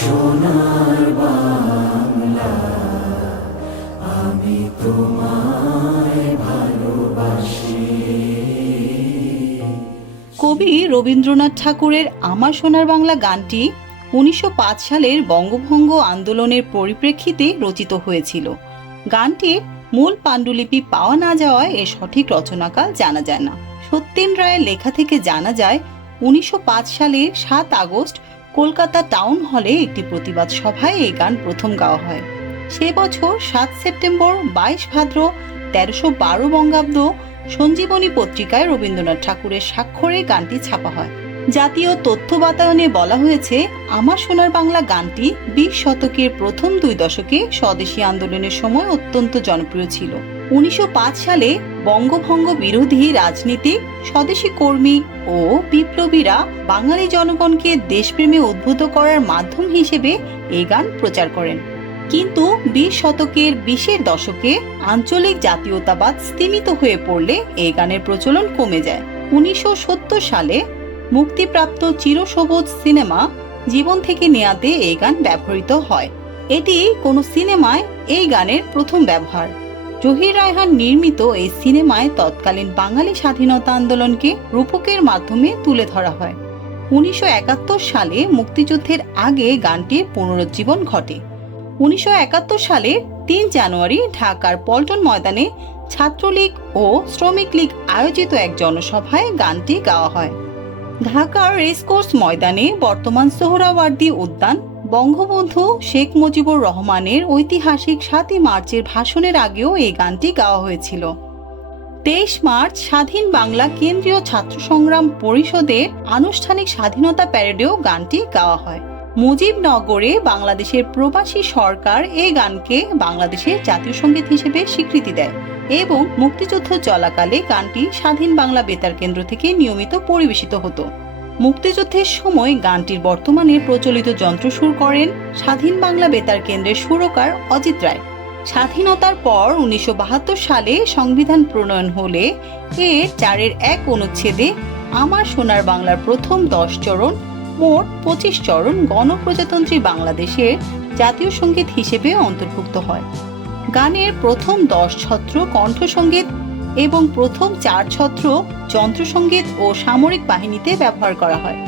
সোনার বাংলা, আমি তোমায় ভালোবাসি। কবি রবীন্দ্রনাথ ঠাকুরের আমার সোনার বাংলা গানটি উনিশশো সালের বঙ্গভঙ্গ আন্দোলনের পরিপ্রেক্ষিতে রচিত হয়েছিল। গানটির মূল পাণ্ডুলিপি পাওয়া না যাওয়ায় এর সঠিক রচনাকাল জানা যায় না। সত্যেন রায়ের লেখা থেকে জানা যায়, উনিশশো পাঁচ সালের সাত আগস্ট কলকাতা টাউন হলে একটি প্রতিবাদ সভায় এই গান প্রথম গাওয়া হয়। সে বছর সাত সেপ্টেম্বর বাইশ ভাদ্র তেরোশো বারো বঙ্গাব্দ সঞ্জীবনী পত্রিকায় রবীন্দ্রনাথ ঠাকুরের স্বাক্ষরে গানটি ছাপা হয়। জাতীয় তথ্য বাতায়নে বলা হয়েছে, আমার সোনার বাংলা গানটি বিশ শতকের প্রথম দুই দশকে স্বদেশী আন্দোলনের সময় অত্যন্ত জনপ্রিয় ছিল। উনিশশো পাঁচ সালে বঙ্গভঙ্গ বিরোধী রাজনীতিক স্বদেশী কর্মী ও বিপ্লবীরা বাঙালি জনগণকে দেশপ্রেমে উদ্বুদ্ধ করার মাধ্যম হিসেবে এই গান প্রচার করেন। কিন্তু বিশ শতকের বিশের দশকে আঞ্চলিক জাতীয়তাবাদ স্তীমিত হয়ে পড়লে এই গানের প্রচলন কমে যায়। উনিশশো সত্তর সালে মুক্তিপ্রাপ্ত চিরসবুজ সিনেমা জীবন থেকে নেয়াতে এই গান ব্যবহৃত হয়। এটি কোনো সিনেমায় এই গানের প্রথম ব্যবহার। জহির রায়হান নির্মিত এই সিনেমায় তৎকালীন বাঙালি স্বাধীনতা আন্দোলনকে রূপকের মাধ্যমে তুলে ধরা হয়। উনিশশো একাত্তর সালে মুক্তিযুদ্ধের আগে গানটির পুনরুজ্জীবন ঘটে। উনিশশো একাত্তর সালে তিন জানুয়ারি ঢাকার পল্টন ময়দানে ছাত্রলীগ ও শ্রমিক লীগ আয়োজিত এক জনসভায় গানটি গাওয়া হয়। ঢাকার রেসকোর্স ময়দানে বর্তমান সোহরাওয়ার্দী উদ্যান বঙ্গবন্ধু শেখ মুজিবুর রহমানের ঐতিহাসিক সাতই মার্চের ভাষণের আগেও এই গানটি গাওয়া হয়েছিল। তেইশ মার্চ স্বাধীন বাংলা কেন্দ্রীয় ছাত্র সংগ্রাম পরিষদের আনুষ্ঠানিক স্বাধীনতা প্যারেডেও গানটি গাওয়া হয়। মুজিবনগরে বাংলাদেশের প্রবাসী সরকার এই গানকে বাংলাদেশের জাতীয় সংগীত হিসেবে স্বীকৃতি দেয় এবং মুক্তিযুদ্ধ চলাকালে গানটি স্বাধীন বাংলা বেতার কেন্দ্র থেকে নিয়মিত পরিবেশিত হতো। মুক্তিযুদ্ধের সময় গানটির বর্তমানে প্রচলিত যন্ত্র সুর করেন স্বাধীন বাংলা বেতার কেন্দ্রের সুরকার অজিত রায়। স্বাধীনতার পর উনিশশো বাহাত্তর সালে সংবিধান প্রণয়ন হলে এর চারের এক অনুচ্ছেদে আমার সোনার বাংলার প্রথম দশ চরণ, মোট পঁচিশ চরণ গণপ্রজাতন্ত্রী বাংলাদেশের জাতীয় সংগীত হিসেবে অন্তর্ভুক্ত হয়। গানের প্রথম দশ ছত্র কণ্ঠসঙ্গীত এবং প্রথম চার ছত্র যন্ত্রসঙ্গীত ও সামরিক বাহিনীতে ব্যবহার করা হয়।